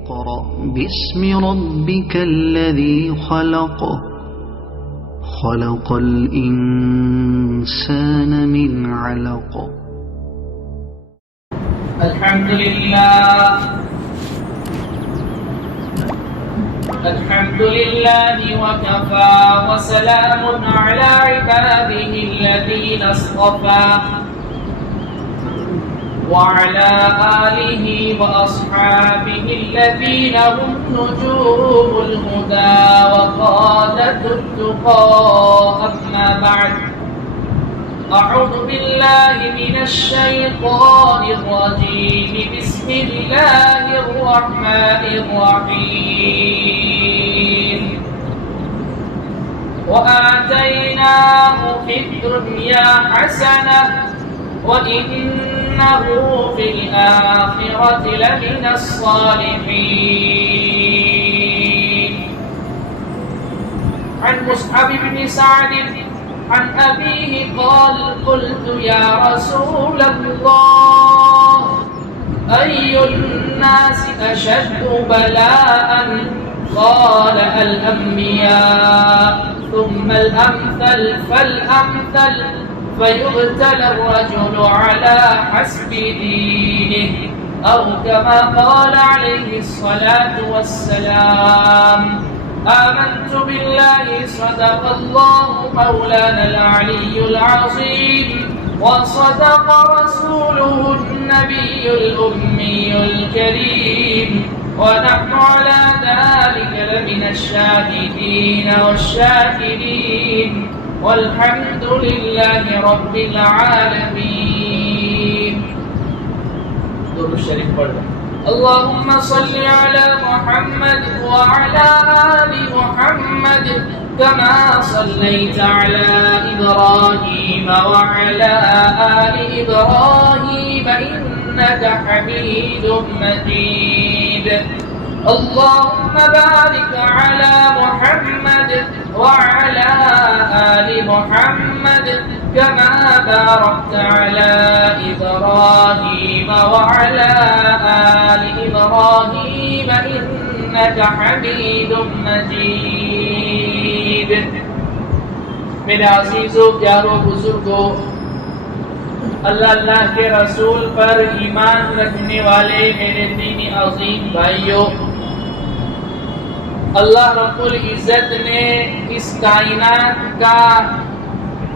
اقرأ باسم ربك الذي خلق خلق الإنسان من علق. الحمد لله وكفى وسلام على عباده الذين اصطفى وعلى آله وأصحابه الذين هم نجوم الهدى وقادة التقى. أما بعد، أعوذ بالله من الشيطان الرجيم. بسم الله الرحمن الرحيم. وآتيناه في الدنيا حسنة وإنه في الآخرة لمن الصالحين. عن مصعب بن سعد عن أبيه قال: قلت يا رسول الله أي الناس أشد بلاء؟ قال: الأنبياء ثم الأمثل فالأمثل، فيبتلى الرجل على حسب دينه، أو كما قال عليه الصلاة والسلام. آمنت بالله صدق الله مولانا العلي العظيم، وصدق رسوله النبي الأمي الكريم، ونحن على ذلك لمن الشاهدين والشاكرين، والحمد لله رب العالمين. درود شریف پڑھ لیں. اللهم صل على محمد وعلى آل محمد كما صليت على إبراهيم وعلى آل إبراهيم إنك حميد مجيد. اللهم بارك على محمد وعلى آل محمد كما باركت على إبراهيم وعلى آل إبراهيم إنك حميد مجيد. میرے عزیزوں، پیاروں، بزرگوں، اللہ کے رسول پر ایمان رکھنے والے میرے دینی عظیم بھائیوں، اللہ رب العزت نے اس کائنات کا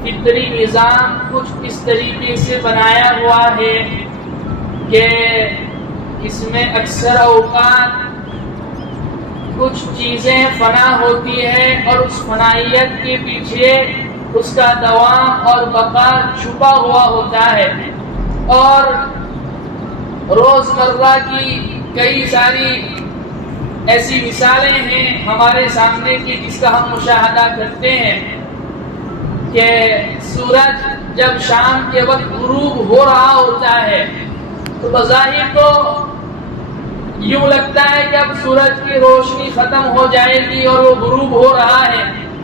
فطری نظام کچھ اس طریقے سے بنایا ہوا ہے کہ اس میں اکثر اوقات کچھ چیزیں فنا ہوتی ہیں اور اس فنائیت کے پیچھے اس کا دوام اور بقا چھپا ہوا ہوتا ہے. اور روزمرہ کی کئی ساری ایسی مثالیں ہیں ہمارے سامنے کی جس کا ہم مشاہدہ کرتے ہیں کہ سورج جب شام کے وقت غروب ہو رہا ہوتا ہے تو بظاہر تو یوں لگتا ہے کہ اب سورج کی روشنی ختم ہو جائے گی اور وہ غروب ہو رہا ہے،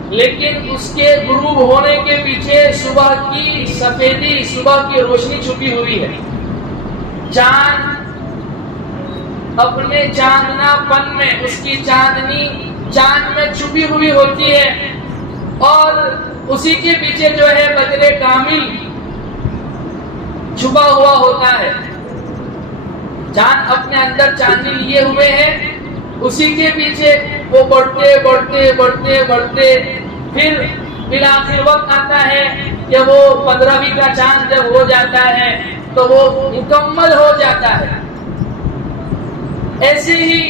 لیکن اس کے غروب ہونے کے پیچھے صبح کی سفیدی، صبح کی روشنی چھپی ہوئی ہے. چاند اپنے چاندنا پن میں اس کی چاندنی چاند میں چھپی ہوئی ہوتی ہے، اور اسی کے پیچھے جو ہے بدر کامل چھپا ہوا ہوتا ہے. چاند اپنے اندر چاندنی لیے ہوئے ہیں، اسی کے پیچھے وہ بڑھتے بڑھتے بڑھتے بڑھتے پھر بالآخر وقت آتا ہے کہ وہ 15ویں کا چاند جب ہو جاتا ہے تو وہ مکمل ہو جاتا ہے. ایسے ہی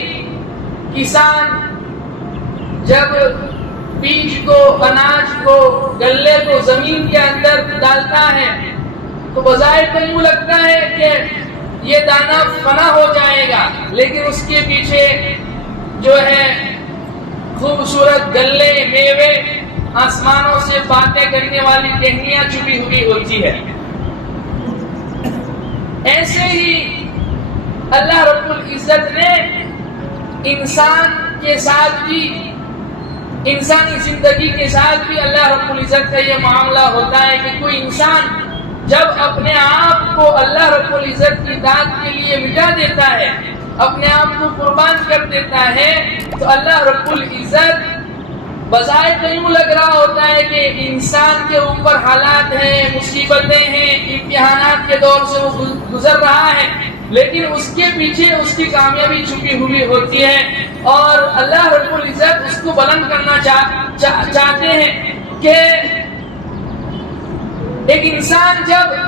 کسان جب بیج کو، اناج کو، غلے کو زمین کے اندر ڈالتا ہے تو بظاہر تو یوں لگتا ہے کہ یہ دانہ فنا ہو جائے گا، لیکن اس کے پیچھے جو ہے خوبصورت غلے، میوے، آسمانوں سے باتیں کرنے والی ٹہنیاں چھپی ہوئی ہوتی ہے. ایسے ہی اللہ رب العزت نے انسان کے ساتھ بھی، انسانی زندگی کے ساتھ بھی اللہ رب العزت کا یہ معاملہ ہوتا ہے کہ کوئی انسان جب اپنے آپ کو اللہ رب العزت کی ذات کے لیے مٹا دیتا ہے اپنے آپ کو قربان کر دیتا ہے تو اللہ رب العزت بظاہر تو یوں لگ رہا ہوتا ہے کہ انسان کے اوپر حالات ہیں، مصیبتیں ہیں، امتحانات کے دور سے وہ گزر رہا ہے، لیکن اس کے پیچھے اس کی کامیابی چھپی ہوئی ہوتی ہے اور اللہ رب العزت اس کو بلند کرنا چاہتے ہیں کہ ایک انسان جب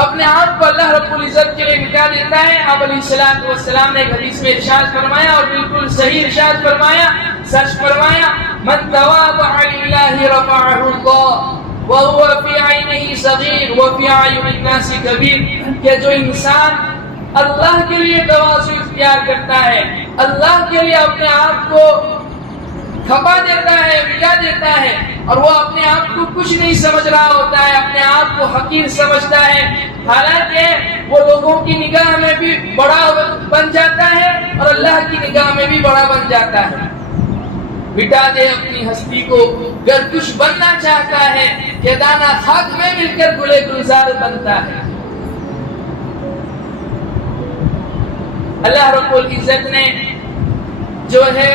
اپنے آپ کو اللہ رب العزت کے لیے مٹا دیتا ہے، آپ علیہ السلام نے ایک حدیث میں ارشاد فرمایا اور بالکل صحیح ارشاد فرمایا، سچ فرمایا، من تواضع للہ رفعہ اللہ وہو فی عینہ صغیر وفی اعین الناس کبیر، کہ جو انسان اللہ کے لیے تواضع اختیار کرتا ہے، اللہ کے لیے اپنے آپ کو کھپا دیتا ہے، مٹا دیتا ہے اور وہ اپنے آپ کو کچھ نہیں سمجھ رہا ہوتا ہے، اپنے آپ کو حقیر سمجھتا ہے، حالانکہ وہ لوگوں کی نگاہ میں بھی بڑا بن جاتا ہے اور اللہ کی نگاہ میں بھی بڑا بن جاتا ہے، مٹا دے اپنی ہستی کو، گردش بننا چاہتا ہے کہ دانا خاک میں مل کر گلے گلزار بنتا ہے۔ اللہ رب العزت نے جو ہے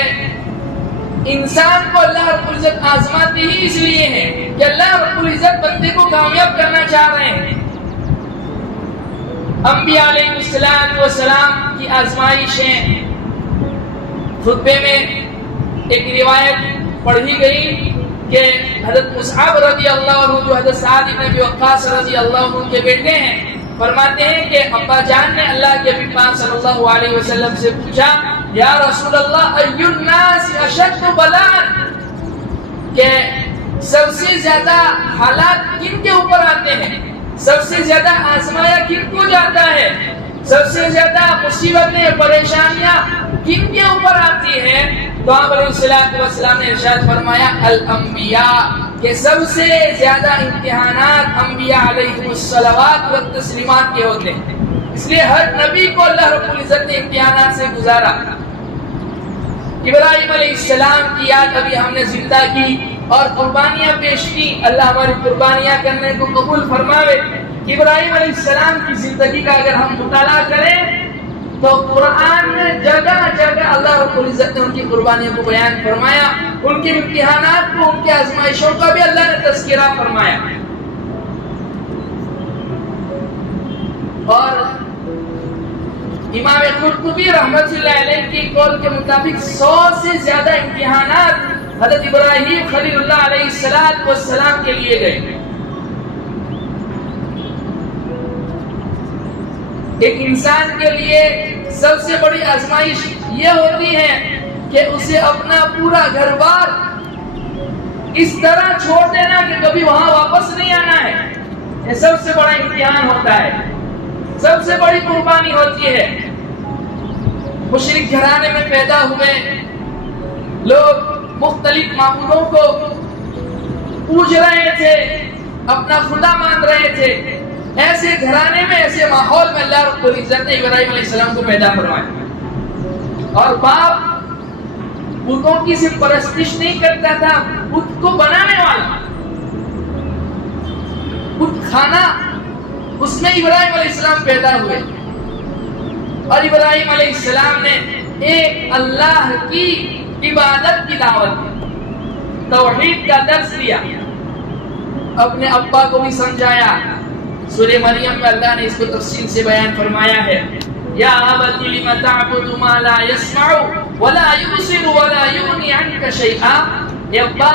انسان کو اللہ رب العزت آزماتے ہی اس لیے ہے کہ اللہ رب العزت بندے کو کامیاب کرنا چاہ رہے ہیں۔ انبیاء علیہ السلام کی آزمائشیں، خطبے میں ایک روایت پڑھی گئی کہ حضرت مصعب رضی اللہ عنہ جو حضرت سعد بن ابی وقاص رضی اللہ عنہ کے بیٹے ہیں، فرماتے ہیں کہ ابا جان نے اللہ کے نبی پاک صلی اللہ علیہ وسلم سے پوچھا، یا رسول اللہ ای الناس اشد بلاء، کہ سب سے زیادہ حالات کن کے اوپر آتے ہیں، سب سے زیادہ آزمایا کن کو جاتا ہے، سب سے زیادہ مصیبتیں پریشانیاں کن کے اوپر آتی ہیں؟ تو آپ علیہ السلام نے ارشاد فرمایا الانبیاء، کہ سب سے زیادہ امتحانات انبیاء علیہ الصلوات و تسلیمات کے ہوتے ہیں، اس لیے ہر نبی کو اللہ رب العزت نے امتحانات سے گزارا۔ ابراہیم علیہ السلام کی یاد ابھی ہم نے زندہ کی اور قربانیاں پیش کی، اللہ ہماری قربانیاں کرنے کو قبول فرماوے۔ ابراہیم علیہ السلام کی زندگی کا اگر ہم مطالعہ کریں تو قرآن میں جگہ جگہ اللہ رب العزت نے ان کی قربانیوں کو بیان فرمایا، ان کے امتحانات کو، ان کے آزمائشوں کا بھی اللہ نے تذکرہ فرمایا۔ اور امام قرطبی رحمۃ اللہ علیہ کی قول کے مطابق 100 سے زیادہ امتحانات حضرت ابراہیم خلیل اللہ علیہ السلام کے لیے گئے۔ ایک انسان کے لیے سب سے بڑی آزمائش یہ ہوتی ہے کہ اسے اپنا پورا گھر بار اس طرح چھوڑ دینا کہ کبھی وہاں واپس نہیں آنا ہے، یہ سب سے بڑا امتحان ہوتا ہے، سب سے بڑی قربانی ہوتی ہے۔ مشرک گھرانے میں پیدا ہوئے لوگ مختلف معبودوں کو پوج رہے تھے، اپنا خدا مان رہے تھے، ایسے گھرانے میں، ایسے ماحول میں اللہ رب العزت نے ابراہیم علیہ السلام کو پیدا فرمایا۔ اور باپ بتوں کی صرف پرستش نہیں کرتا تھا، بت کو بنانے والا، بت کھانا، اس میں ابراہیم علیہ السلام پیدا ہوئے۔ اور ابراہیم علیہ السلام نے ایک اللہ کی عبادت کی دعوت دی، توحید کا درس دیا، اپنے ابا کو بھی سمجھایا۔ سورہ مریم میں اللہ نے اس کو تفصیل سے بیان فرمایا ہے، یا ابت لم تعبد ما لا يسمع ولا يبصر ولا يغني عنك شيئا، اے ابا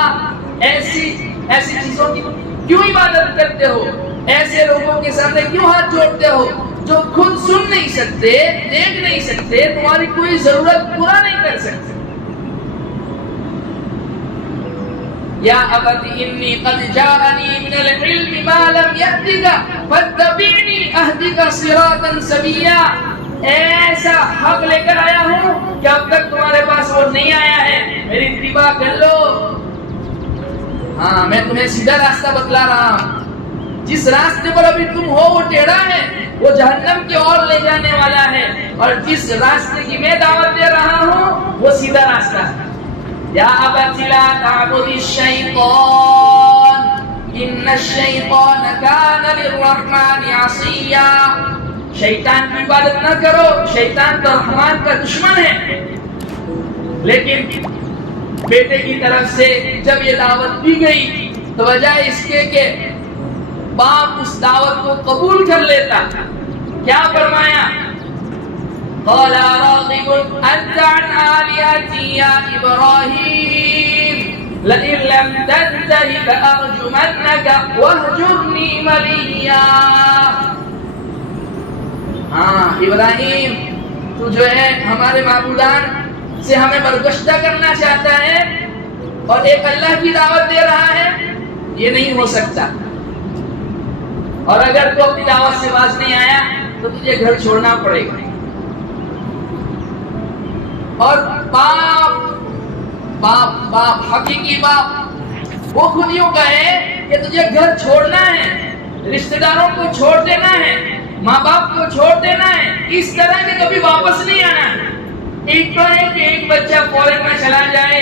ایسی چیزوں کی کیوں عبادت کرتے ہو، ایسے لوگوں کے سامنے کیوں ہاتھ جوڑتے ہو جو خود سن نہیں سکتے، دیکھ نہیں سکتے، تمہاری کوئی ضرورت پورا نہیں کر سکتے۔ یا ابت انی قد جاءنی من العلم ما لم یأتک فاتبعنی اہدک صراطا سویا، ایسا حق لے کر آیا ہوں کہ اب تک تمہارے پاس وہ نہیں آیا ہے، میری اتباع کر لو۔ ہاں، میں تمہیں سیدھا راستہ بتلا رہا ہوں، جس راستے پر ابھی تم ہو وہ ٹیڑھا ہے، وہ جہنم کی اور لے جانے والا ہے، اور جس راستے کی میں دعوت دے رہا ہوں وہ سیدھا راستہ ہے۔ یا ابت لا تعبد الشیطان ان الشیطان کان للرحمن عصیا، شیطان کی عبادت نہ کرو، شیطان تو رحمان کا دشمن ہے۔ لیکن بیٹے کی طرف سے جب یہ دعوت دی گئی تو وجہ اس کے کہ باپ اس دعوت کو قبول کر لیتا، کیا فرمایا؟ قال راغب انت عن آلهتي يا ابراہیم لئن لم تنته لارجمنك واهجرني مليا۔ ہاں ابراہیم، تو جو ہے ہمارے معبودان سے ہمیں برگشتہ کرنا چاہتا ہے اور ایک اللہ کی دعوت دے رہا ہے، یہ نہیں ہو سکتا، اور اگر تو اپنی دعوت سے باز نہیں آیا تو تجھے گھر چھوڑنا پڑے گا۔ اور باپ حقیقی باپ وہ خود یوں کہے کہ تجھے گھر چھوڑنا ہے، رشتہ داروں کو چھوڑ دینا ہے، ماں باپ کو چھوڑ دینا ہے، اس طرح کہ کبھی واپس نہیں آنا ہے۔ ایک تو ہے کہ ایک بچہ فورن میں چلا جائے،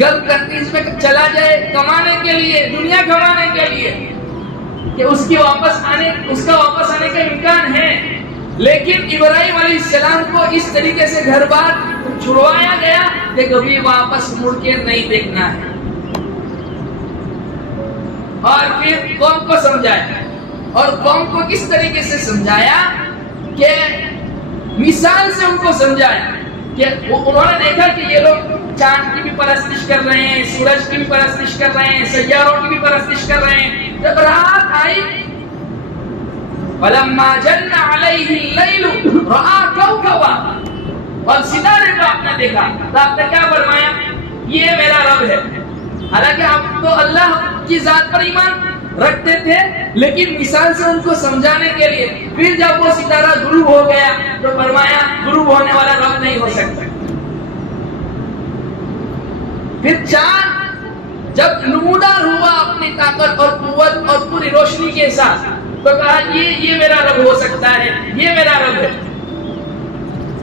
گلف کنٹریز میں چلا جائے کمانے کے لیے، دنیا کمانے کے لیے، کہ اس کا واپس آنے کا امکان ہے، لیکن ابراہیم علیہ السلام کو اس طریقے سے گھر بار چھڑوایا گیا کہ کبھی واپس مڑ کے نہیں دیکھنا ہے۔ اور پھر قوم کو سمجھایا، اور قوم کو کس طریقے سے سمجھایا کہ مثال سے ان کو سمجھایا کہ انہوں نے دیکھا کہ یہ لوگ چاند کی بھی پرستش کر رہے ہیں، سورج کی بھی پرستش کر رہے ہیں، سیاروں کی بھی پرستش کر رہے ہیں۔ جب رات آئی فَلَمَّا جَنَّ عَلَيْهِ اللَّيْلُ رَآ كَوْكَبًا، اور ستارے کو آپ نے دیکھا تو آپ نے کیا فرمایا؟ یہ میرا رب ہے۔ حالانکہ آپ تو اللہ کی ذات پر ایمان رکھتے تھے، لیکن مثال سے ان کو سمجھانے کے لیے پھر جب وہ ستارہ غروب ہو گیا تو فرمایا غروب ہونے والا رب نہیں ہو سکتا۔ پھر چاند جب نمودار ہوا اپنی طاقت اور قوت اور پوری روشنی کے ساتھ تو کہا یہ میرا رب ہو سکتا ہے، یہ میرا رب ہے۔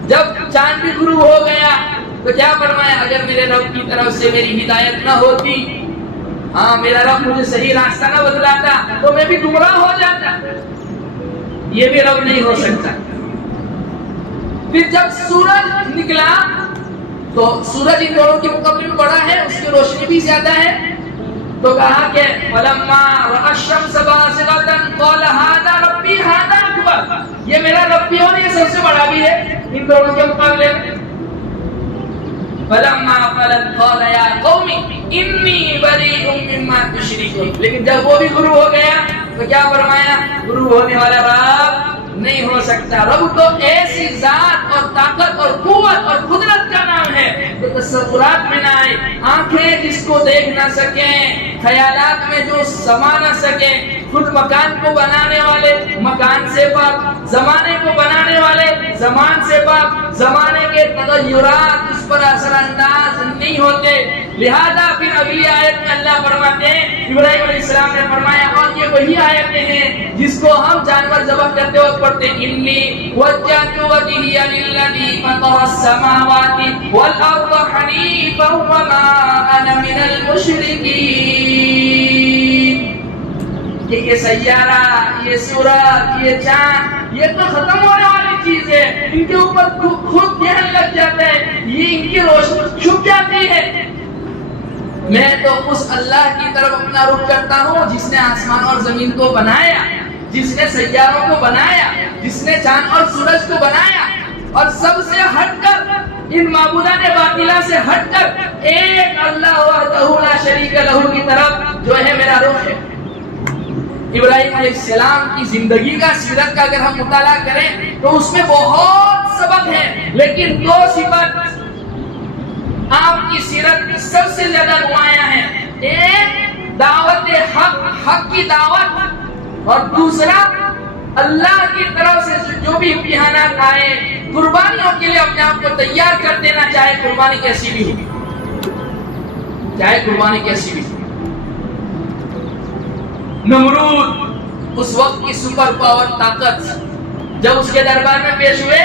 جب چاند بھی غروب ہو گیا تو کیا فرمایا؟ اگر میرے رب کی طرف سے میری ہدایت نہ ہوتی، ہاں میرا رب مجھے صحیح راستہ نہ بتلاتا تو میں بھی گمراہ ہو جاتا، یہ بھی رب نہیں ہو سکتا۔ پھر جب سورج نکلا تو سورج ان دونوں کے مقابلے میں بڑا ہے، اس کی روشنی بھی زیادہ ہے، تو کہا کہ فَلَمَّا رَأَى الشَّمْسَ بَازِغَةً قَالَ هَذَا رَبِّي هَذَا أَكْبَرُ، یہ میرا رب بھی اور یہ سب سے بڑا بھی ہے ان دونوں کے مقابلے میں۔ فَلَمَّا أَفَلَتْ قَالَ يَا قَوْمِ إِنِّي بَرِيءٌ مِّمَّا تُشْرِكُونَ، لیکن جب وہ بھی غروب ہو گیا تو کیا فرمایا؟ غروب ہونے والا رب نہیں ہو سکتا۔ رب تو ایسی ذات اور طاقت اور قوت اور قدرت کا نام ہے جو تصورات میں نہ آئے، آنکھیں جس کو دیکھ نہ سکیں، خیالات میں جو سما نہ سکیں۔ خود مکان کو بنانے والے مکان سے پاک، زمانے کو بنانے والے زمان سے پاک، زمانے کے تغیرات اس پر اثر انداز نہیں ہوتے۔ لہذا پھر اگلی آیت میں اللہ فرماتے ہیں، ابراہیم علیہ السلام نے فرمایا، اور یہ وہی آیتیں ہیں جس کو ہم جانور ذبح کرتے وقت پڑھتے ہیں، انی وجہت وجہی للذی فطر السماوات والارض حنیفا وما انا من المشرکین، کہ یہ سیارہ، یہ سورج، یہ چاند، یہ تو ختم ہونے والی چیز ہے، ان کے اوپر خود دھیان لگ جاتا ہے، یہ ان کی روشنی چھپ جاتی ہے۔ میں تو اس اللہ کی طرف اپنا رخ کرتا ہوں جس نے آسمان اور زمین کو بنایا، جس نے سیاروں کو بنایا، جس نے چاند اور سورج کو بنایا، اور سب سے ہٹ کر ان معبودان باطلہ سے ہٹ کر ایک اللہ وحدہ لا شریک لہ کی طرف جو ہے میرا رخ ہے۔ ابراہیم علیہ السلام کی زندگی کا، سیرت کا اگر ہم مطالعہ کریں تو اس میں بہت سبق ہے، لیکن دو صفت آپ کی سیرت میں سب سے زیادہ نمایاں ہیں، ایک دعوت حق کی دعوت، اور دوسرا اللہ کی طرف سے جو بھی امتحانات آئے، قربانیوں کے لیے اپنے آپ کو تیار کر دینا، چاہے قربانی کیسی بھی ہو، چاہے قربانی کیسی بھی ہو۔ نمرود اس وقت کی سپر پاور طاقت جب اس کے دربار میں پیش ہوئے،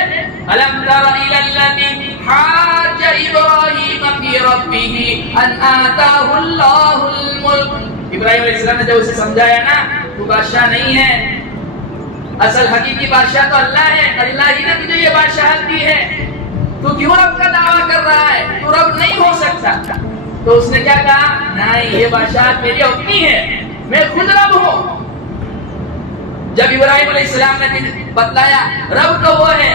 الم تر الی الذی حاج ابراہیم فی ربہ ان آتاہ اللہ الملک، ابراہیم علیہ السلام نے جب اسے سمجھایا نا تو بادشاہ نہیں ہے، اصل حقیقی بادشاہ تو اللہ ہے، اللہ ہی نے تجھے یہ بادشاہت دی ہے، تو کیوں رب کا دعویٰ کر رہا ہے؟ تو رب نہیں ہو سکتا۔ تو اس نے کیا کہا؟ نہیں، یہ بادشاہت میری اپنی ہے، میں خود رب ہوں۔ جب ابراہیم علیہ السلام نے بتلایا رب تو وہ ہے،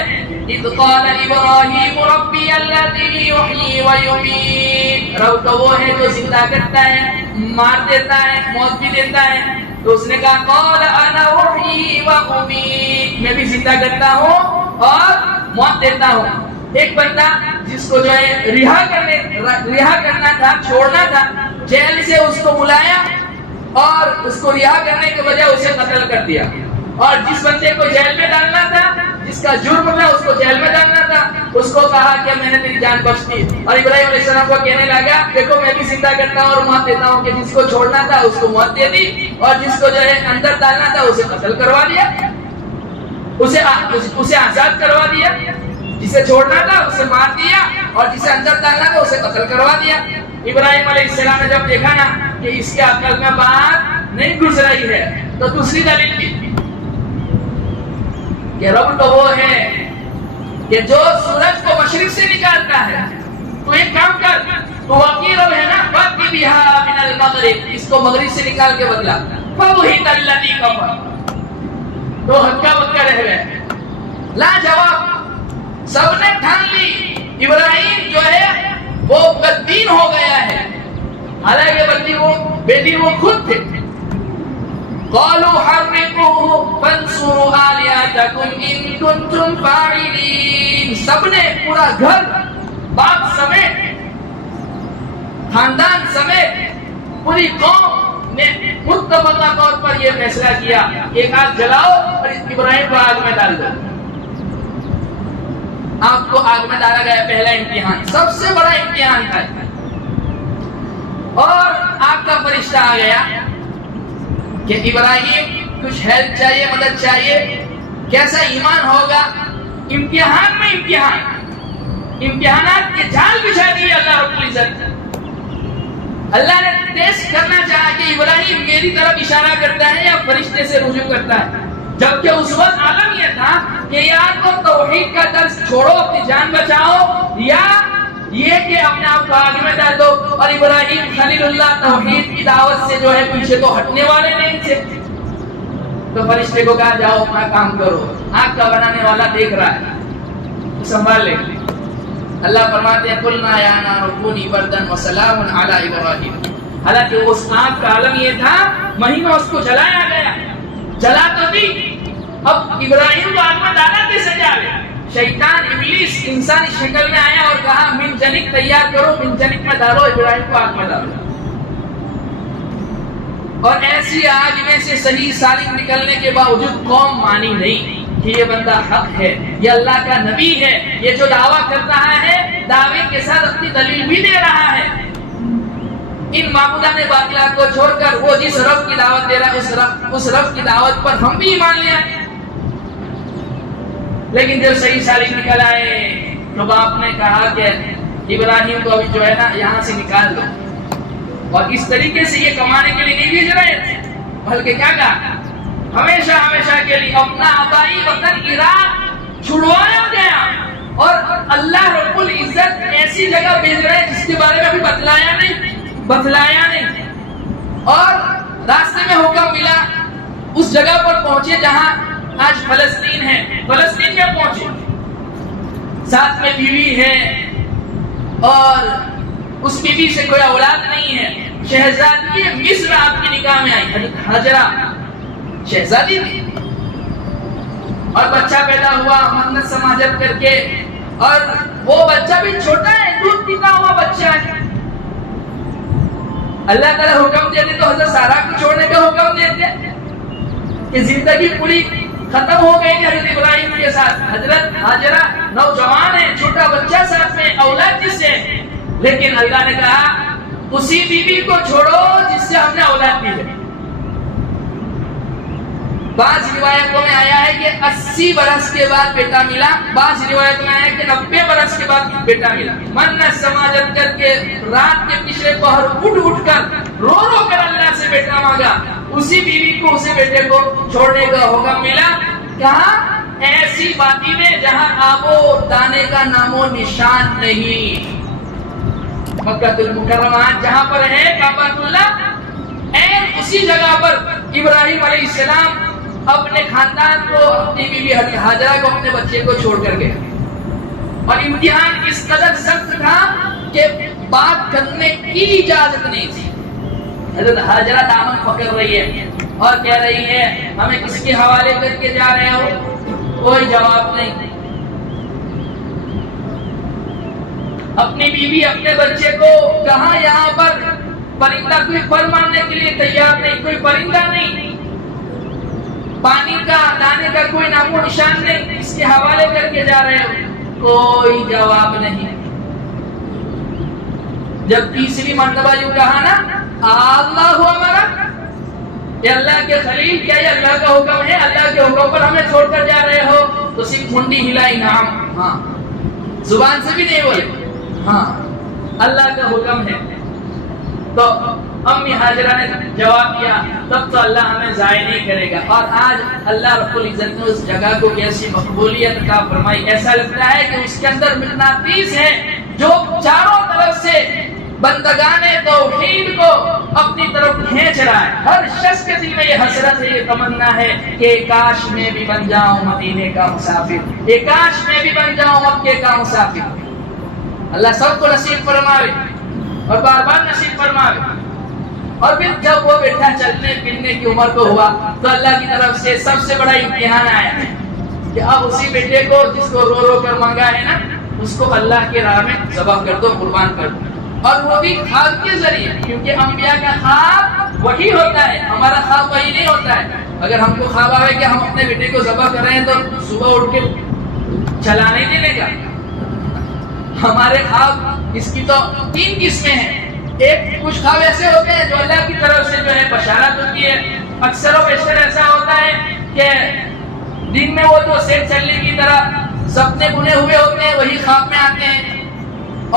اذ قال ابراہیم ربی الذی یحیی و یمیت، رب تو وہ ہے جو زندہ کرتا ہے، مار دیتا ہے، موت بھی دیتا ہے۔ تو اس نے کہا قال انا احیی و امیت، میں بھی زندہ کرتا ہوں اور موت دیتا ہوں۔ ایک بندہ جس کو جو ہے رہا کرنا تھا، چھوڑنا تھا، جیل سے اس کو بلایا اور اس کو رہا کرنے کے بجائے اسے قتل کر دیا، اور جس بندے کو جیل میں ڈالنا تھا، جس کا جرم تھا اس کو جیل میں ڈالنا تھا، اس کو کہا کہ میں نے تیری جان بخش دی، اور ابراہیم علیہ السلام کو کہنے لگا دیکھو میں بھی زندہ کرتا ہوں اور موت دیتا ہوں، کہ جس کو چھوڑنا تھا اس کو موت دے دی، اور جس کو جو ہے اندر ڈالنا تھا اسے قتل کروا دیا، اسے آزاد کروا دیا، جسے چھوڑنا تھا اسے مار دیا، اور جسے اندر ڈالنا تھا اسے قتل کروا دیا۔ ابراہیم علیہ السلام نے جب دیکھا نا کہ اس کے عقل میں بات نہیں گھس رہی ہے، تو دوسری دلیل کی کہ رب تو وہ ہے کہ جو سورج کو مشرق سے نکالتا ہے، تو ایک کام کر، تو واقعی رب ہے نا، فَأْتِ بِهَا مِنَ الْمَغْرِبِ، اس کو مغرب سے نکال کے بدلا، فَبُهِتَ الَّذِي كَفَرَ، تو ہکا بکا رہ گئے، لا جواب، سب نے ٹھان لی ابراہیم جو ہے وہ بددین ہو گیا ہے، حالانکہ بیٹی وہ خود تھے۔ قالوا حرقوه فانصروا آلهتكم ان كنتم فاعلین، سب نے، پورا گھر، باپ سمیت، خاندان سمیت، پوری قوم نے متفقہ طور پر یہ فیصلہ کیا کہ ایک آگ جلاؤ اور ابراہیم کو آگ میں ڈال دو۔ آپ کو آگ میں ڈالا گیا، پہلا امتحان، سب سے بڑا امتحان تھا، اور آگ کا فرشتہ آ گیا کہ ابراہیم کچھ ہیلپ چاہیے، مدد چاہیے، کیسا ایمان ہوگا؟ امتحان میں امتحانات کے جال بچھا دیے اللہ رب العزت۔ اللہ نے ٹیسٹ کرنا چاہا کہ ابراہیم میری طرف اشارہ کرتا ہے یا فرشتے سے رجوع کرتا ہے، جبکہ اس وقت عالم یہ تھا کہ یا تو توحید کا درس چھوڑو، اپنی جان بچاؤ، یا یہ کہ اپنے آپ کو آگ میں ڈال دو۔ اور ابراہیم خلیل اللہ توحید کی دعوت سے جو ہے پیچھے تو ہٹنے والے نہیں تھے، تو فرشتے کو کہا جاؤ اپنا کام کرو، آگ کا بنانے والا دیکھ رہا ہے، سنبھال لے۔ اللہ فرماتے ہیں قلنا یا نار کونی بردا وسلام علی ابراہیم، حالانکہ اس آگ کا عالم یہ تھا، مہینہ اس کو جلایا گیا، جلا تو دی، اب ابراہیم کو آگ میں ڈالا کیسے جائے؟ شیطان ابلیس انسانی شکل میں آیا اور کہا منجنک تیار کرو، منجنک میں ڈالو، ابراہیم کو آگ میں ڈالو، اور ایسی آگ میں سے صحیح سالم نکلنے کے باوجود قوم مانی نہیں کہ یہ بندہ حق ہے، یہ اللہ کا نبی ہے، یہ جو دعویٰ کر رہا ہے دعوے کے ساتھ اپنی دلیل بھی دے رہا ہے۔ ان معبودان باطلات کو چھوڑ کر وہ جس رب کی دعوت دے رہا ہے اس رب کی دعوت پر ہم بھی ایمان لے آئے۔ لیکن جب صحیح سالم نکل آئے تو باپ نے کہا کہ ابراہیم کو ابھی جو ہے نا یہاں سے نکال دو، اور اس طریقے سے یہ کمانے کے لیے نہیں بھیج رہے تھے، بلکہ کیا کہا، ہمیشہ ہمیشہ کے لیے اپنا آبائی وطن عراق چھڑوایا گیا، اور اللہ رب العزت ایسی جگہ بھیج رہے ہیں جس کے بارے میں ابھی بتلایا نہیں، اور راستے میں حکم ملا اس جگہ پر پہنچے جہاں آج فلسطین ہے، فلسطین میں پہنچے، ساتھ میں بیوی ہے اور اس بیوی سے کوئی اولاد نہیں ہے، شہزادی مصر آپ کی نکاح میں آئی، حضرت حاجرہ شہزادی تھی، اور بچہ پیدا ہوا منت سماجت کر کے، اور وہ بچہ بھی چھوٹا ہے، دودھ پیتا ہوا بچہ ہے۔ اللہ تعالیٰ حکم دیتے تو حضرت سارہ کو چھوڑنے کا حکم دیتے کہ زندگی پوری ختم ہو گئی حضرت ابراہیم کے ساتھ، حضرت حاجرہ نوجوان ہے، چھوٹا بچہ ساتھ میں، اولاد جس سے، لیکن اللہ نے کہا اسی بیوی کو چھوڑو جس سے ہم نے اولاد دی ہے۔ بعض روایتوں میں آیا ہے کہ 80 برس کے بعد بیٹا ملا، بعض روایتوں میں آیا ہے کہ 90 برس کے بعد بیٹا ملا، منت سماجت کر کے رات کے پچھلے پہر اٹھ کر رو کر اللہ سے بیٹا مانگا، اسی بیوی کو، اسی بیٹے کو چھوڑنے کا حکم ملا، کہاں؟ ایسی وادی میں جہاں آب و دانے کا نام و نشان نہیں. مکہ المکرمہ جہاں پر ہے کعبۃ اللہ، اسی جگہ پر ابراہیم علیہ السلام اپنے خاندان کو، اپنی بیوی ہاجرہ کو، اپنے بچے کو چھوڑ کر گئے. اور امتحان اس قدر سخت تھا کہ بات کرنے کی اجازت نہیں تھی. حضرت ہاجرہ دامن پکڑ رہی ہے اور کہہ رہی ہے ہمیں کس کے حوالے کر کے جا رہے ہو؟ کوئی جواب نہیں. اپنی بیوی اپنے بچے کو کہاں، یہاں پر پرندہ کوئی پر ماننے کے لیے تیار نہیں، کوئی پرندہ نہیں، پانی کا لانے کا کوئی نام و نشان نہیں، اس کے حوالے کر کے جا رہے ہو؟ کوئی جواب نہیں. جب تیسری مرتبہ یوں کہا نا اللہ ہمارا، یہ اللہ کے خلیل، کیا یہ اللہ کا حکم ہے؟ اللہ کے حکم پر ہمیں چھوڑ کر جا رہے ہو؟ تو صرف منڈی ہلائی، نعم، ہاں، زبان سے بھی نہیں بولے، ہاں اللہ کا حکم ہے. تو امی ہاجرہ نے جواب دیا تب تو اللہ ہمیں ضائع نہیں کرے گا. اور آج اللہ رب العزت نے اس جگہ کو کیسی مقبولیت عطا فرمائی، ایسا لگتا ہے کہ اس کے اندر مغناطیس ہے جو چاروں طرف سے بندگان توحید کو اپنی طرف کھینچ رہا ہے. ہر شخص کے دل میں یہ حسرت ہے، یہ تمنا ہے کہ کاش میں بھی بن جاؤں مدینے کا مسافر، یہ کاش میں بھی بن جاؤں مکے کا مسافر. اللہ سب کو نصیب فرماوے اور بار بار نصیب فرماوے. اور پھر جب وہ بیٹا چلنے پھرنے کی عمر کو ہوا تو اللہ کی طرف سے سب سے بڑا امتحان آیا کہ اب اسی بیٹے کو جس کو رو رو کر مانگا ہے نا، اس کو اللہ کی راہ میں ذبح کر دو، قربان کر دو. اور وہ بھی خواب کے ذریعے، کیونکہ انبیاء کا خواب وہی ہوتا ہے، ہمارا خواب وہی نہیں ہوتا ہے. اگر ہم کو خواب آئے کہ ہم اپنے بیٹے کو ذبح کر رہے ہیں تو صبح اٹھ کے چلا نہیں دینے کا. ہمارے خواب اس کی تو 3 قسمیں ہیں. ایک کچھ خواب ایسے ہوتے ہیں جو اللہ کی طرف سے جو ہے بشارت ہوتی ہے. اکثر و بیشتر ایسا ہوتا ہے کہ دن میں وہ تو سیل چلنے کی طرح سپنے بنے ہوئے ہوتے ہیں، وہی خواب میں آتے ہیں.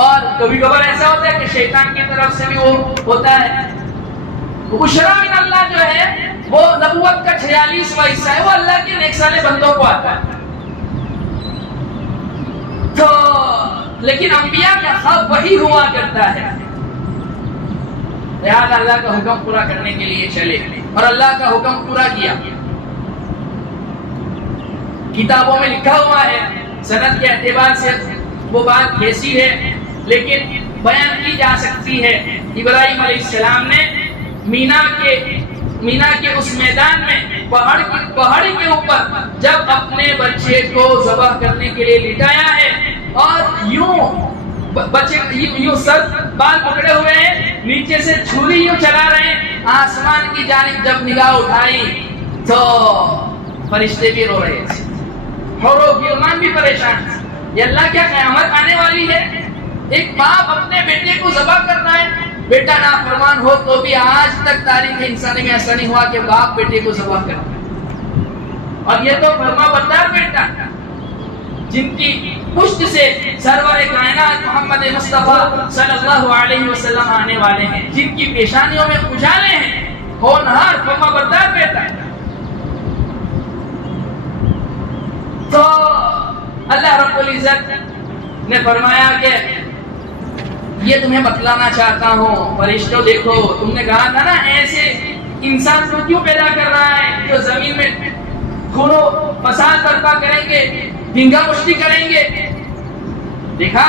اور کبھی کبھار ایسا ہوتا ہے کہ شیطان کی طرف سے بھی وہ ہوتا ہے. بشرا من اللہ جو ہے وہ نبوت کا 46واں حصہ ہے، وہ اللہ کے نیک صالح بندوں کو آتا ہے. تو لیکن انبیاء کا خواب وہی ہوا کرتا ہے. لہٰذا اللہ کا حکم پورا کرنے کے لیے چلے اور اللہ کا حکم پورا کیا. کتابوں میں لکھا ہوا ہے، سند کے اعتبار سے وہ بات کیسی ہے لیکن بیان کی جا سکتی ہے. ابراہیم علیہ السلام نے مینا کے اس میدان میں پہاڑ کے اوپر جب اپنے بچے کو ذبح کرنے کے لیے لٹایا ہے اور یوں سر بال پکڑے ہوئے ہیں، نیچے سے چھری یوں چلا رہے ہیں، آسمان کی جانب جب نگاہ اٹھائی تو فرشتے بھی رو رہے تھے، حور و غلمان بھی پریشان تھے. یہ اللہ کیا قیامت آنے والی ہے؟ ایک باپ اپنے بیٹے کو ذبح کرنا ہے، بیٹا نافرمان ہو تو بھی آج تک تاریخ انسانی میں ایسا نہیں ہوا کہ باپ بیٹے کو ذبح کرنا. اور یہ تو فرما بردار بیٹا جن کی پشت سے سرور کائنات محمد مصطفیٰ صلی اللہ علیہ وسلم آنے والے ہیں، جن کی پیشانیوں میں اجالے ہیں، ہونہار فرما بردار بیٹا. تو اللہ رب العزت نے فرمایا کہ یہ تمہیں بتلانا چاہتا ہوں فرشتوں، دیکھو تم نے کہا تھا نا ایسے انسان کو کیوں پیدا کر رہا ہے جو زمین میں خون و فساد برپا کریں گے، دنگا مشتی کریں گے. دیکھا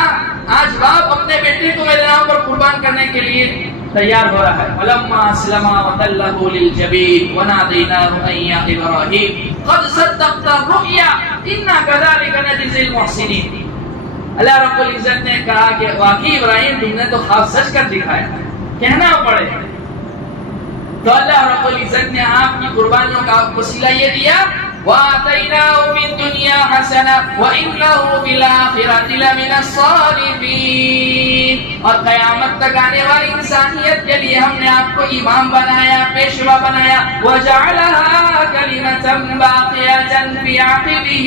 آج باپ اپنے بیٹے کو میرے نام پر قربان کرنے کے لیے تیار ہو رہا ہے. فلما اسلم وتله للجبين وناديناه ان يا ابراهيم قد صدقت الرؤيا انا كذلك نجزي المحسنين. اللہ رب العزت نے کہا کہ واقعی ابراہیم تم نے تو خواب سچ کر دکھایا، کہنا پڑے. تو اللہ رب العزت نے آپ کی قربانیوں کا وسیلہ یہ دیا، وَآتَيْنَاهُ فِي الدُّنْيَا حَسَنَةً وَإِنَّهُ فِي الْآخِرَةِ لَمِنَ الصَّالِحِينَ. اور قیامت تک آنے والی انسانیت کے لیے ہم نے آپ کو امام بنایا، پیشوا بنایا. وَجَعَلَهَا كَلِمَةً بَاقِيَةً فِي عَقِبِهِ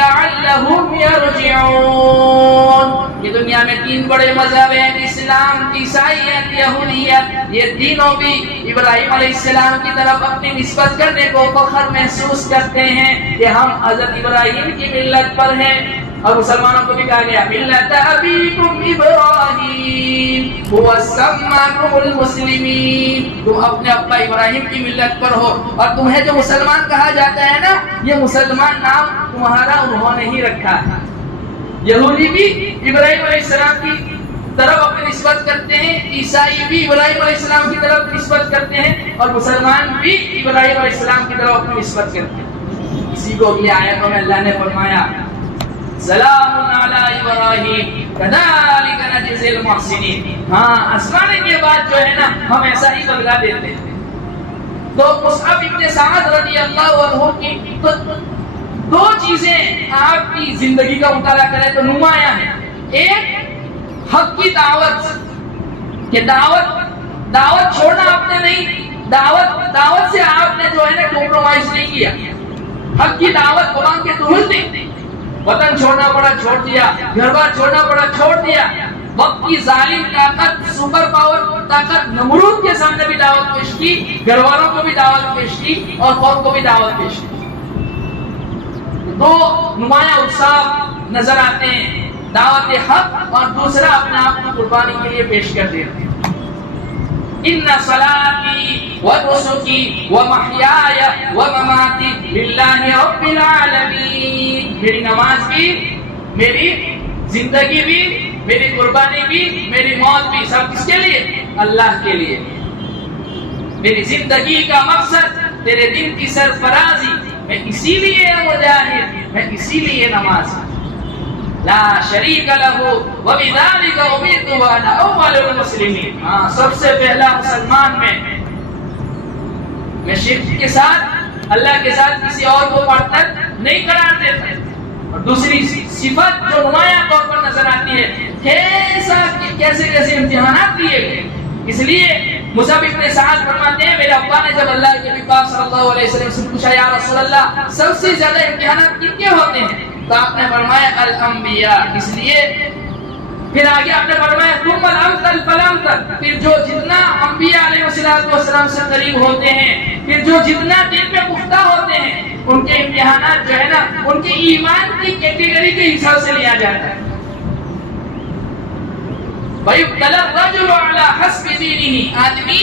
لَعَلَّهُمْ يَرْجِعُونَ. یہ دنیا میں 3 بڑے مذہب ہیں، اسلام، عیسائیت، یہودیت، یہ تینوں بھی ابراہیم علیہ السلام کی طرف اپنی نسبت کرنے کو فخر محسوس کرتے ہیں کہ ہم حضرت ابراہیم کی ملت پر ہیں۔ اور مسلمانوں کو بھی کہا گیا ملت ابیکم ابراہیم هو سماکم المسلمین، تم اپنے ابا ابراہیم کی ملت پر ہو، اور تمہیں جو مسلمان کہا جاتا ہے نا، یہ مسلمان نام تمہارا انہوں نے ہی رکھا ہے۔ یہودی بھی ابراہیم علیہ السلام کی طرف اپنی نسبت کرتے ہیں، عیسائی بھی ابراہیم علیہ السلام کی طرف نسبت کرتے ہیں، اور مسلمان بھی ابراہیم علیہ السلام کی طرف اپنی نسبت کرتے ہیں۔ اسی کو بھی آیتوں میں اللہ نے فرمایا سلام علی ابراہیم کذالک نجزی المحسنین، ہاں آسمانے کے بعد جو ہے نا ہم ایسا ہی بدلہ دیتے ہیں۔ تو مصعب ابن سعد رضی اللہ عنہ کی تو 2 چیزیں آپ کی زندگی کا مطالعہ کریں تو نمایاں ہیں۔ ایک حق کی دعوت، کہ دعوت چھوڑنا آپ نے نہیں، دعوت سے آپ نے جو ہے نا کمپرومائز نہیں کیا، حق کی دعوت قرآن کے تحت نہیں، وطن چھوڑنا پڑا چھوڑ دیا، گھر بار چھوڑنا پڑا چھوڑ دیا، وقت کی ظالم طاقت، سپر پاور طاقت نمرود کے سامنے بھی دعوت پیش کی، گھر والوں کو بھی دعوت پیش کی، اور قوم کو بھی دعوت پیش کی۔ 2 نمایاں اوصاف نظر آتے ہیں، دعوت حق اور دوسرا اپنے آپ کو قربانی کے لیے پیش کر دیتے ہیں۔ ان صلاتی و نسکی و محیای و مماتی للہ رب العالمین، میری نماز بھی، میری زندگی بھی، میری قربانی بھی، میری موت بھی، سب کس کے لیے؟ اللہ کے لیے۔ میری زندگی کا مقصد تیرے دین کی سرفرازی، میں اسی لیے مجاہد، میں اسی لیے نماز لا شریک لہ وبذالک امرت وانا اول المسلمین۔ ہاں سب سے پہلا مسلمان میں شرک کے ساتھ، اللہ کے ساتھ کسی اور کو پارٹنر نہیں قرار دیتا۔ اور دوسری صفت جو نمایاں طور پر نظر آتی ہے، کیسے امتحانات دیے گئے۔ اس لیے مصعب ابن سعد فرماتے ہیں میرے ابا نے جب اللہ کے نبی پاک صلی اللہ علیہ وسلم سے پوچھا یا رسول اللہ سب سے زیادہ امتحانات کن کے ہوتے ہیں، تو آپ نے فرمایا الانبیاء، اس لیے پھر آگے آپ نے فرمایا ثم الامثل فالامثل، پھر جو جتنا انبیاء علیہ السلام سے قریب ہوتے ہیں، پھر جو جتنا دین میں پختہ ہوتے ہیں، ان کے امتحانات جو ہے نا ان کے ایمان کی کیٹیگری کے حساب سے لیا جاتا ہے۔ وَيُبْتَلَى الرَّجُلُ عَلَى حَسْبِ دِينِهِ، آدمی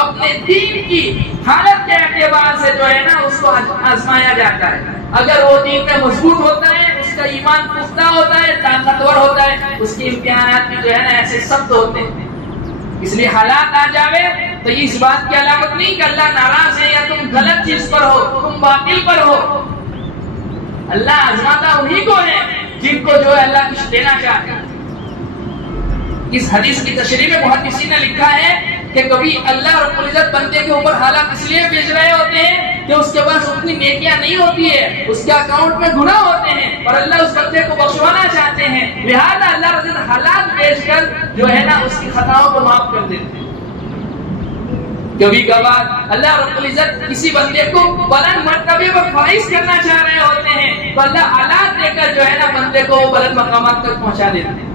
اپنے دین کی حالت کے اعتبار سے جو ہے نا اس کو آزمایا جاتا ہے۔ اگر وہ دین میں مضبوط ہوتا ہے، اس کا ایمان پختہ ہوتا ہے، طاقتور ہوتا ہے، اس کے امتحانات بھی جو ہے نا ایسے سخت ہوتے ہیں۔ اس لیے حالات آ جاوے تو یہ اس بات کی علامت نہیں کہ اللہ ناراض ہے یا تم غلط چیز پر ہو، تم باطل پر ہو۔ اللہ آزماتا انہی کو ہے جن کو جو ہے اللہ کچھ دینا چاہتا ہے۔ اس حدیث کی تشریح میں محدثین نے لکھا ہے کہ کبھی اللہ رب العزت بندے کے اوپر حالات اس لیے بھیج رہے ہوتے ہیں کہ اس کے پاس اتنی نیکیاں نہیں ہوتی ہے، اس کے اکاؤنٹ میں گناہ ہوتے ہیں، اور اللہ اس بندے کو بخشوانا چاہتے ہیں، لہذا اللہ رب العزت حالات بھیج کر جو ہے نا اس کی خطاؤں کو معاف کر دیتے ہیں۔ کبھی کبھار اللہ رب العزت کسی بندے کو بلند مرتبے پر فائز کرنا چاہ رہے ہوتے ہیں، تو اللہ حالات دے کر جو ہے نا بندے کو وہ بلند مقامات تک پہنچا دیتے ہیں۔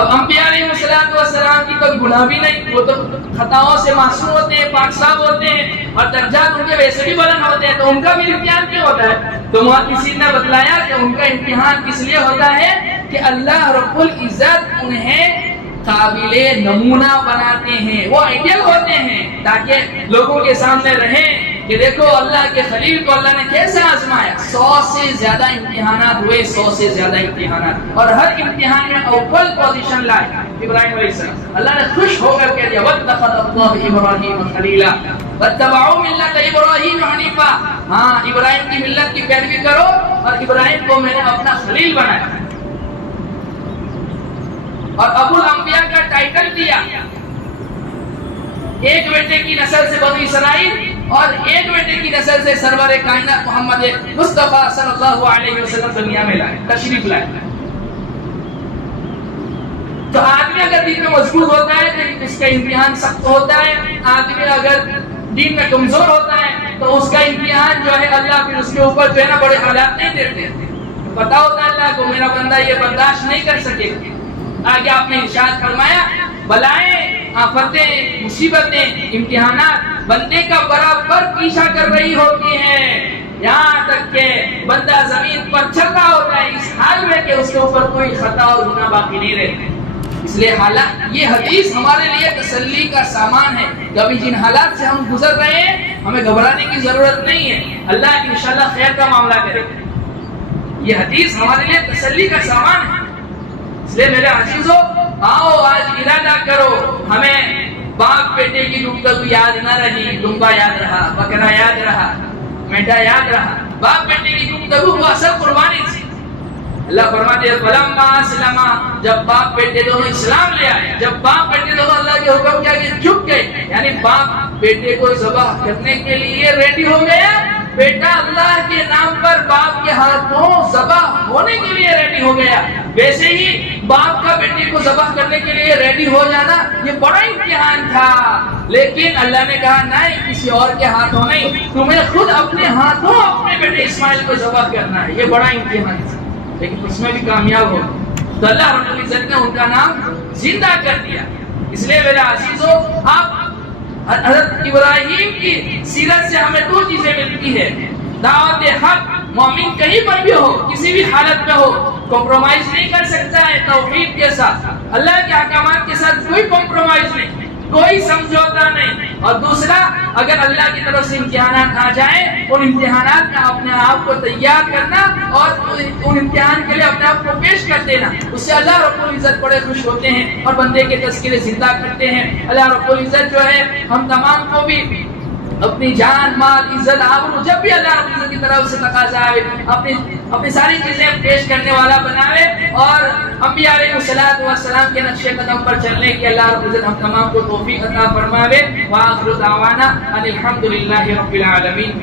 اب انبیاء علیہ السلام کی کوئی گناہ بھی نہیں، وہ تو خطاؤں سے معصوم ہوتے ہیں، پاک صاف ہوتے ہیں، اور درجات ان کے ویسے بھی بلند ہوتے ہیں، تو ان کا بھی امتحان کیوں ہوتا ہے؟ تو محدثین نے بتلایا کہ ان کا امتحان کس لیے ہوتا ہے کہ اللہ رب العزت انہیں قابل نمونہ بناتے ہیں، وہ آئیڈیل ہوتے ہیں، تاکہ لوگوں کے سامنے رہیں کہ دیکھو اللہ کے خلیل کو اللہ نے کیسے آزمایا۔ 100 سے زیادہ امتحانات ہوئے، 100 سے زیادہ امتحانات، اور ہر امتحان میں اول پوزیشن لائے ابراہیم علیہ السلام۔ اللہ نے خوش ہو کر کہہ دیا وَاتَّخَذَ اللَّهُ إِبْرَاهِيمَ خَلِيلًا وَاتَّبَعُوا مِلَّةَ إِبْرَاهِيمَ حَنِيفًا، ہاں ابراہیم کی ملت کی پیروی کرو، اور ابراہیم کو میں نے اپنا خلیل بنایا، اور ابو الانبیاء کا ٹائٹل دیا۔ ایک بیٹے کی نسل سے بنو اسرائیل، اور ایک بیٹے کی نسل سے سرور کائنات محمد مصطفیٰ صلی اللہ علیہ وسلم دنیا میں لائے، تشریف لائے۔ تو آدمی اگر دین میں مضبوط ہوتا ہے تو اس کا امتحان سخت ہوتا ہے، آدمی اگر دین میں کمزور ہوتا ہے تو اس کا امتحان جو ہے اللہ پھر اس کے اوپر جو ہے نا بڑے حالات نہیں دیتے۔ پتا ہوتا ہے اللہ کو میرا بندہ یہ برداشت نہیں کر سکے گا. آگے آپ نے ارشاد فرمایا بلائیں، آفتیں، مصیبتیں، امتحانات بندے کا برابر پیچھا کر رہی ہوتی ہیں، یہاں تک کہ بندہ زمین پر چل رہا ہوتا ہے اس حال میں کہ اس کے اوپر کوئی خطا اور گناہ باقی نہیں رہتے. اس لیے حالات یہ حدیث ہمارے لیے تسلی کا سامان ہے. کبھی جن حالات سے ہم گزر رہے ہیں ہمیں گھبرانے کی ضرورت نہیں ہے، اللہ انشاءاللہ خیر کا معاملہ کرے گا. یہ حدیث ہمارے لیے تسلی کا سامان ہے. اس لیے میرے عزیزو، آؤ آج ارادہ کرو. ہمیں باپ بیٹے کی گفتگو یاد نہ رہی، دمبا یاد رہا، بکرا یاد رہا، میڈا یاد رہا. باپ بیٹے کی گفتگو وہ اصل قربانی تھی. اللہ فرماتے ہیں فلما اسلما، جب باپ بیٹے دونوں اسلام لے آئے، جب باپ بیٹے دونوں اللہ کے حکم کے آگے جھک گئے، یعنی باپ بیٹے کو ذبح کرنے کے لیے ریڈی ہو گیا، بیٹا اللہ کے نام پر باپ کے ہاتھوں ذبح ہونے کے لیے ریڈی ہو گیا. ویسے ہی باپ کا بیٹے کو ذبح کرنے کے لیے ریڈی ہو جانا یہ بڑا امتحان تھا، لیکن اللہ نے کہا نہیں، کسی اور کے ہاتھوں نہیں، تمہیں خود اپنے ہاتھوں اپنے بیٹے اسماعیل کو ذبح کرنا ہے. یہ بڑا امتحان تھا، لیکن اس میں بھی کامیاب ہو تو اللہ رب العزت نے ان کا نام زندہ کر دیا. اس لیے میرے عزیزو، آپ حضرت ابراہیم کی سیرت سے ہمیں دو چیزیں ملتی ہے. دعوت حق، مومن کہیں پر بھی ہو، کسی بھی حالت میں ہو، کمپرومائز نہیں کر سکتا ہے توحید کے ساتھ، اللہ کے احکامات کے ساتھ کوئی کمپرومائز نہیں، کوئی سمجھوتا نہیں. اور دوسرا، اگر اللہ کی طرف سے امتحانات آ جائیں، ان امتحانات میں اپنے آپ کو تیار کرنا اور ان امتحان کے لیے اپنے آپ کو پیش کر دینا، اس سے اللہ رب العزت بڑے خوش ہوتے ہیں اور بندے کے تذکرے زندہ کرتے ہیں. اللہ رب العزت جو ہے ہم تمام کو بھی اپنی جان، مال، عزت، آبرو جب بھی اللہ رب العزت کی طرف سے تقاضا آئے اپنی ساری چیزیں پیش کرنے والا بناوے، اور انبیاء علیہ السلام کے نقش قدم پر چلنے کی اللہ رب العزت ہم تمام کو توفیق عطا فرماوے. وآخر دعوانا ان الحمد للہ رب العالمین.